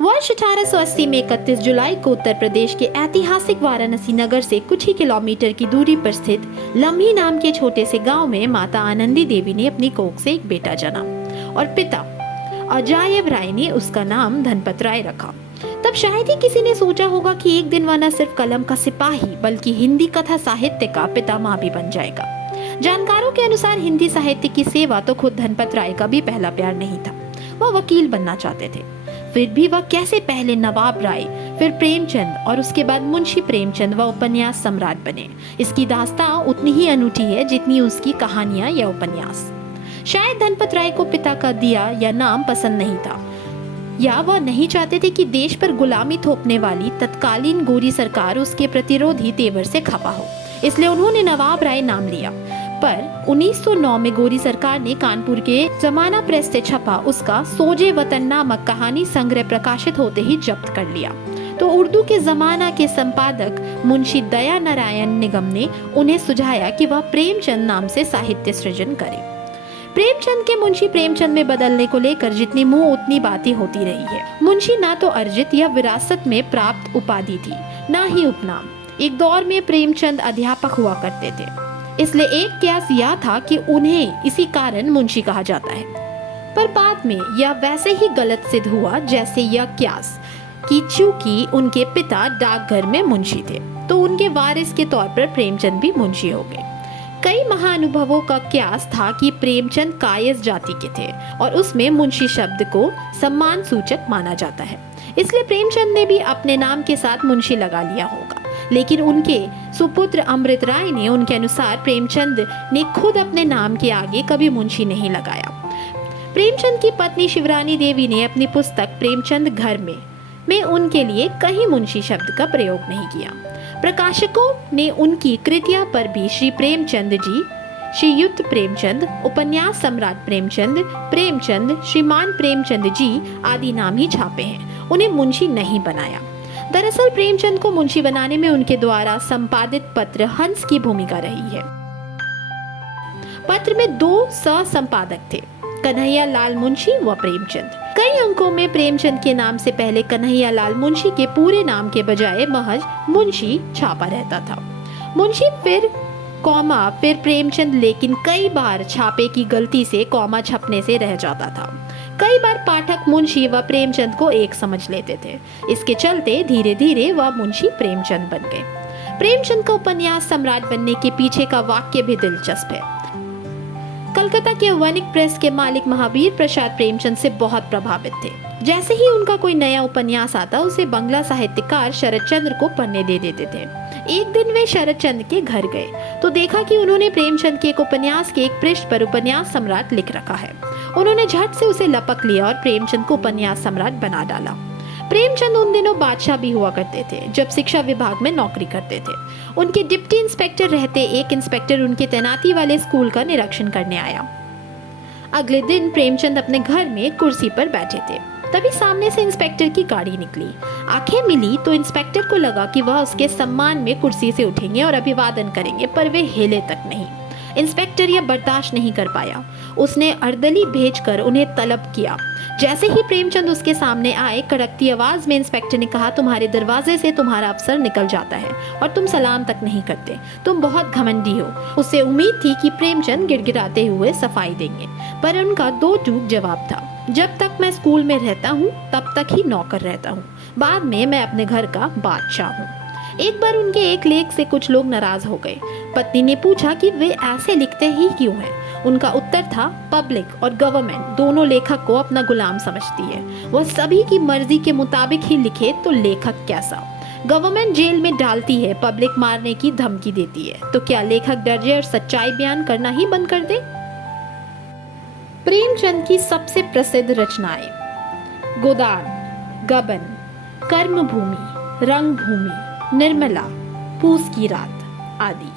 वर्ष 1880 में 31 जुलाई को उत्तर प्रदेश के ऐतिहासिक वाराणसी नगर से कुछ ही किलोमीटर की दूरी पर स्थित लम्ही नाम के छोटे से गांव में माता आनंदी देवी ने अपनी कोख से एक बेटा जना और पिता अजायब राय ने उसका नाम धनपत राय रखा। तब शायद ही किसी ने सोचा होगा कि एक दिन वह न सिर्फ कलम का सिपाही बल्कि हिंदी कथा साहित्य का पितामह भी बन जाएगा। जानकारों के अनुसार हिंदी साहित्य की सेवा तो खुद धनपत राय का भी पहला प्यार नहीं था। वह वकील बनना चाहते थे। फिर भी वह कैसे पहले नवाब राय, फिर प्रेमचंद और उसके बाद मुंशी प्रेमचंद व उपन्यास सम्राट बने, इसकी दास्तां उतनी ही अनूठी है जितनी उसकी कहानियां या उपन्यास। शायद धनपत राय को पिता का दिया या नाम पसंद नहीं था, या वह नहीं चाहते थे कि देश पर गुलामी थोपने वाली तत्कालीन गोरी सरकार उसके प्रतिरोधी तेवर से खफा हो, इसलिए उन्होंने नवाब राय नाम लिया। पर 1909 में गोरी सरकार ने कानपुर के जमाना प्रेस से छपा उसका सोजे वतन नामक कहानी संग्रह प्रकाशित होते ही जब्त कर लिया। तो उर्दू के जमाना के संपादक मुंशी दया नारायण निगम ने उन्हें सुझाया कि वह प्रेमचंद नाम से साहित्य सृजन करे। प्रेमचंद के मुंशी प्रेमचंद में बदलने को लेकर जितनी मुंह उतनी बातें होती रही है। मुंशी ना तो अर्जित या विरासत में प्राप्त उपाधि थी, ना ही उपनाम। एक दौर में प्रेमचंद अध्यापक हुआ करते थे, इसलिए एक कयास यह था कि उन्हें इसी कारण मुंशी कहा जाता है। पर बाद में यह वैसे ही गलत सिद्ध हुआ जैसे यह कयास कि चूंकि उनके पिता डाकघर में मुंशी थे तो उनके वारिस के तौर पर प्रेमचंद भी मुंशी हो गए। कई महाअनुभवों का कयास था कि प्रेमचंद कायस जाति के थे और उसमें मुंशी शब्द को सम्मान सूचक माना जाता है, इसलिए प्रेमचंद ने भी अपने नाम के साथ मुंशी लगा लिया होगा। लेकिन उनके सुपुत्र अमृत राय ने उनके अनुसार प्रेमचंद ने खुद अपने नाम के आगे कभी मुंशी नहीं लगाया। प्रेमचंद की पत्नी शिवरानी देवी ने अपनी पुस्तक प्रेमचंद घर में उनके लिए कहीं मुंशी शब्द का प्रयोग नहीं किया। प्रकाशकों ने उनकी कृतियां पर भी श्री प्रेमचंद जी, श्रीयुत प्रेमचंद, उपन्यास सम्राट प्रेमचंद, प्रेमचंद, श्रीमान प्रेमचंद जी आदि नाम ही छापे हैं, उन्हें मुंशी नहीं बनाया। दरअसल प्रेमचंद को मुंशी बनाने में उनके द्वारा संपादित पत्र हंस की भूमिका रही है। पत्र में 2 सह संपादक थे, कन्हैया लाल मुंशी व प्रेमचंद। कई अंकों में प्रेमचंद के नाम से पहले कन्हैया लाल मुंशी के पूरे नाम के बजाय महज मुंशी छापा रहता था। मुंशी फिर कॉमा फिर प्रेमचंद, लेकिन कई बार छापे की गलती से कॉमा छपने से रह जाता था। कई बार पाठक मुंशी व प्रेमचंद को एक समझ लेते थे। इसके चलते धीरे धीरे वह मुंशी प्रेमचंद बन गए। प्रेमचंद का उपन्यास सम्राट बनने के पीछे का वाक्य भी दिलचस्प है। कलकत्ता के वणिक प्रेस के मालिक महावीर प्रसाद प्रेमचंद से बहुत प्रभावित थे। जैसे ही उनका कोई नया उपन्यास आता, उसे बंगला साहित्यकार शरद चंद्र को पढ़ने दे देते थे। एक दिन वे शरद चंद्र के घर गए तो देखा कि उन्होंने प्रेमचंद के एक उपन्यास के एक पृष्ठ पर उपन्यास सम्राट लिख रखा है। उन्होंने झट से उसे लपक लिया और प्रेमचंद को उपन्यास सम्राट बना डाला। प्रेमचंद उन दिनों बादशाह भी हुआ करते थे, जब शिक्षा विभाग में नौकरी करते थे। उनके डिप्टी इंस्पेक्टर रहते एक इंस्पेक्टर उनके तैनाती वाले स्कूल का निरीक्षण करने आया। अगले दिन प्रेमचंद अपने घर में कुर्सी पर बैठे थे, तभी सामने से इंस्पेक्टर की गाड़ी निकली। आंखें मिली तो इंस्पेक्टर को लगा कि वह उसके सम्मान में कुर्सी से उठेंगे और अभिवादन करेंगे, पर वे हिले तक नहीं। इंस्पेक्टर यह बर्दाश्त नहीं कर पाया। उसने अर्दली भेजकर उन्हें तलब किया। जैसे ही प्रेमचंद उसके सामने आए, कड़कती आवाज में इंस्पेक्टर ने कहा, तुम्हारे दरवाजे से तुम्हारा अफसर निकल जाता है और तुम सलाम तक नहीं करते। तुम बहुत घमंडी हो। उसे उम्मीद थी कि प्रेमचंद गिड़गिड़ाते हुए सफाई देंगे, पर उनका 2 टूक जवाब था। जब तक मैं स्कूल में रहता हूँ तब तक ही नौकर रहता हूँ, बाद में मैं अपने घर का बादशाह हूँ। एक बार उनके एक लेख से कुछ लोग नाराज हो गए। पत्नी ने पूछा कि वे ऐसे लिखते ही क्यों हैं। उनका उत्तर था, पब्लिक और गवर्नमेंट दोनों लेखक को अपना गुलाम समझती है। वह सभी की मर्जी के मुताबिक ही लिखे तो लेखक कैसा। गवर्नमेंट जेल में डालती है, पब्लिक मारने की धमकी देती है, तो क्या लेखक डर जाए और सच्चाई बयान करना ही बंद कर दे। प्रेमचंद की सबसे प्रसिद्ध रचनाएं गोदान, गबन, कर्मभूमि, रंगभूमि, निर्मला, पूस की रात आदि।